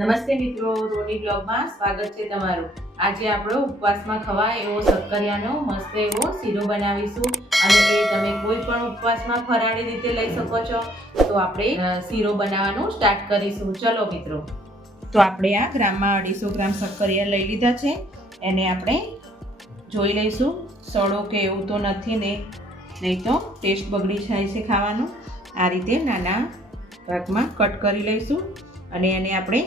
નમસ્તે મિત્રો, રોની બ્લોગમાં સ્વાગત છે તમારું। આજે આપણો ઉપવાસમાં ખવાય એવો શક્કરિયાનો મસ્ત એવો શીરો બનાવીશું અને એ તમે કોઈ પણ ઉપવાસમાં ફરાળી રીતે લઈ શકો છો। તો આપણે શીરો બનાવવાનું સ્ટાર્ટ કરીશું। ચલો મિત્રો, તો આપણે આ ગ્રામમાં 250 ગ્રામ શક્કરિયા લઈ લીધા છે। એને આપણે જોઈ લઈશું સડો કે એવું તો નથી ને, નહીં તો ટેસ્ટ બગડી જાય છે ખાવાનું। આ રીતે નાના ભાગમાં કટ કરી લઈશું અને એને આપણે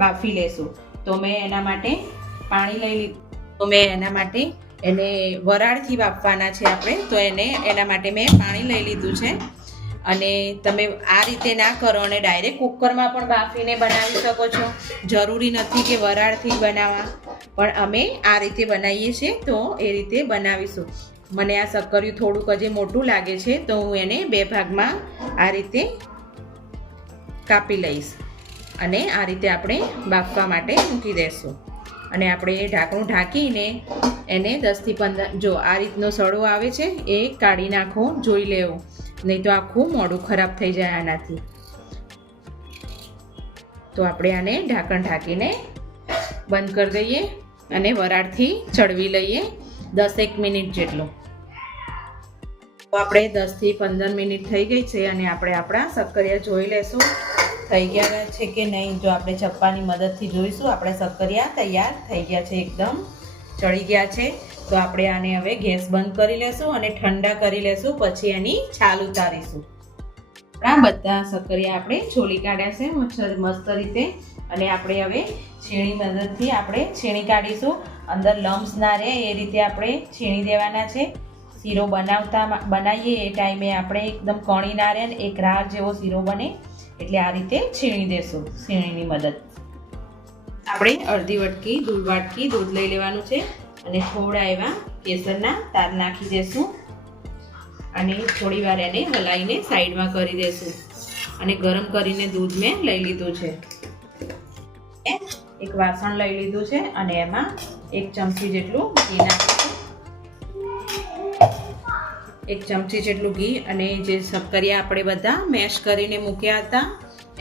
બાફી લેશું। તો મેં એના માટે પાણી લઈ લીધું। તો મેં એના માટે એને વરાળથી બાફવાના છે આપણે, તો એના માટે મેં પાણી લઈ લીધું છે। અને તમે આ રીતે ના કરો અને ડાયરેક્ટ કુકરમાં પણ બાફીને બનાવી શકો છો, જરૂરી નથી કે વરાળથી બનાવવા, પણ અમે આ રીતે બનાવીએ છીએ તો એ રીતે બનાવીશું। મને આ શક્કરિયું થોડુંક હજી મોટું લાગે છે તો હું એને 2 ભાગમાં આ રીતે કાપી લઈશ અને આ રીતે આપણે બાફવા માટે મૂકી દઈશું। અને આપણે ઢાંકણું ઢાંકીને એને 10 થી 15, જો આ રીતનો સડો આવે છે એ કાઢી નાખો, જોઈ લેવું, નહીં તો આખું મોઢું ખરાબ થઈ જાય આનાથી। તો આપણે આને ઢાંકણ ઢાંકીને બંધ કરી દઈએ અને વરાળથી ચડવી લઈએ 10 મિનિટ જેટલું। તો આપણે 10 થી 15 મિનિટ થઈ ગઈ છે અને આપણે આપણા શક્કરિયા જોઈ લેશું થઈ ગયા છે કે નહીં। જો આપણે ચપ્પાની મદદથી જોઈશું, આપણા શક્કરિયા તૈયાર થઈ ગયા છે, એકદમ ચડી ગયા છે। તો આપણે આને હવે ગેસ બંધ કરી લેશું અને ઠંડા કરી લેશું, પછી એની છાલ ઉતારીશું। આપણા બધા શક્કરિયા આપણે છોલી કાઢ્યા છે મસ્ત રીતે, અને આપણે હવે છીણી મદદથી આપણે છીણી કાઢીશું। અંદર લમ્સ ના રહે એ રીતે આપણે છીણી દેવાના છે। શીરો બનાવીએ એ ટાઈમે આપણે એકદમ કણી ના રહે ને એક રાર જેવો શીરો બને, એટલે આ રીતે છીણી દેશું છીણીની મદદ। આપણે અડધી વાટકી દૂધ લઈ લેવાનું છે અને થોડા એવા કેસરના તાર નાખી દેશું અને થોડી વાર એને હલાવીને સાઈડમાં કરી દેશું। અને ગરમ કરીને દૂધ મેં લઈ લીધું છે, એક વાસણ લઈ લીધું છે અને એમાં 1 ચમચી જેટલું ઘી નાખીશું। 1 ચમચી જેટલું ઘી અને જે શક્કરિયા આપણે બધા મેશ કરીને મૂક્યા હતા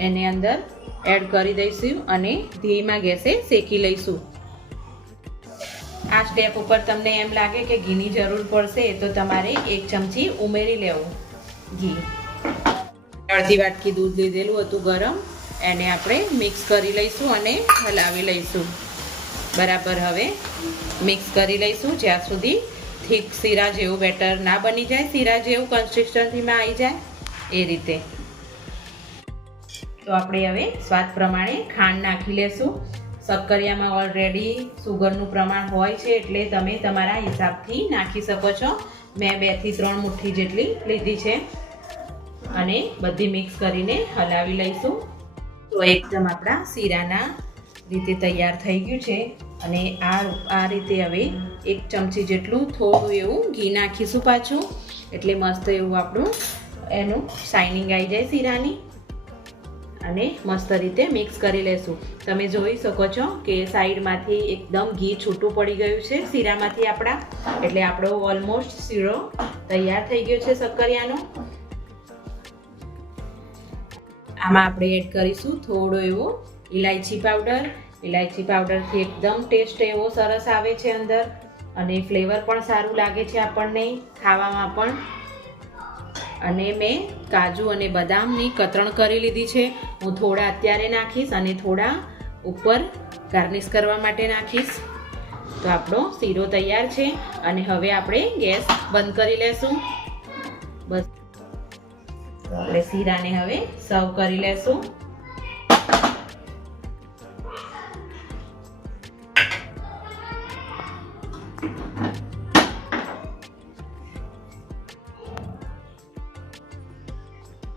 એને અંદર એડ કરી દઈશું અને ધીમા ગેસે શેકી લઈશું। આ સ્ટેપ ઉપર તમને એમ લાગે કે ઘીની જરૂર પડશે તો તમારે 1 ચમચી ઉમેરી લેવું ઘી। અડધી વાટકી દૂધ લીધેલું હતું ગરમ, એને આપણે મિક્સ કરી લઈશું અને હલાવી લઈશું બરાબર। હવે મિક્સ કરી લઈશું જ્યાં સુધી થીક શીરા જેવું બેટર ના બની જાય, શીરા જેવું કન્સિસ્ટન્સીમાં આવી જાય એ રીતે। તો આપણે હવે સ્વાદ પ્રમાણે ખાંડ નાખી લેશું। શક્કરિયામાં ઓલરેડી સુગરનું પ્રમાણ હોય છે એટલે તમે તમારા હિસાબથી નાખી શકો છો। મેં 2 થી 3 મુઠ્ઠી જેટલી લીધી છે અને બધી મિક્સ કરીને હલાવી લઈશું। તો એકદમ આપણા શીરાના રીતે તૈયાર થઈ ગયું છે અને આ રીતે હવે 1 ચમચી જેટલું થોડું એવું ઘી નાખીશું પાછું, એટલે મસ્ત એવું આપણું એનું શાઇનિંગ આવી જાય શીરાની, અને મસ્ત રીતે મિક્સ કરી લેશું। તમે જોઈ શકો છો કે સાઈડમાંથી એકદમ ઘી છૂટું પડી ગયું છે શીરામાંથી આપણા, એટલે આપણો ઓલમોસ્ટ શીરો તૈયાર થઈ ગયો છે શક્કરિયાનો। આમાં આપણે એડ કરીશું થોડો એવો ઇલાયચી પાવડર। ઇલાયચી પાવડરથી એકદમ ટેસ્ટ એવો સરસ આવે છે અંદર અને ફ્લેવર પણ સારું લાગે છે આપણને ખાવામાં પણ। અને મેં કાજુ અને બદામની કતરણ કરી લીધી છે, હું થોડા અત્યારે નાખીશ અને થોડા ઉપર ગાર્નિશ કરવા માટે નાખીશ। તો આપણો શીરો તૈયાર છે અને હવે આપણે ગેસ બંધ કરી લેશું બસ। તો આપણે શીરાને હવે સર્વ કરી લેશું।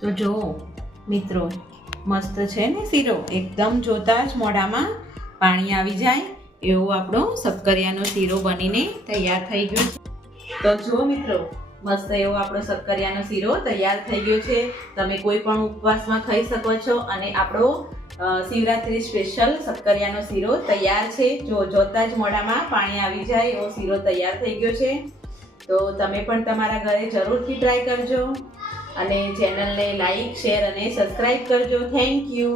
તો જો મિત્રો, મસ્ત છે ને શીરો, એકદમ જોતા જ મોઢામાં પાણી આવી જાય એવો આપણો શક્કરિયાનો શીરો બનીને તૈયાર થઈ ગયો છે। તો જો મિત્રો, મસ્ત એવો આપણો શક્કરિયાનો શીરો તૈયાર થઈ ગયો છે। તમે કોઈ પણ ઉપવાસમાં ખાઈ શકો છો અને આપણો શિવરાત્રી સ્પેશિયલ શક્કરિયાનો શીરો તૈયાર છે। જો જોતા જ મોઢામાં પાણી આવી જાય એવો શીરો તૈયાર થઈ ગયો છે। તો તમે પણ તમારા ઘરે જરૂરથી ટ્રાય કરજો અને ચેનલને લાઈક, શેર અને સબસ્ક્રાઇબ કરજો। Thank you.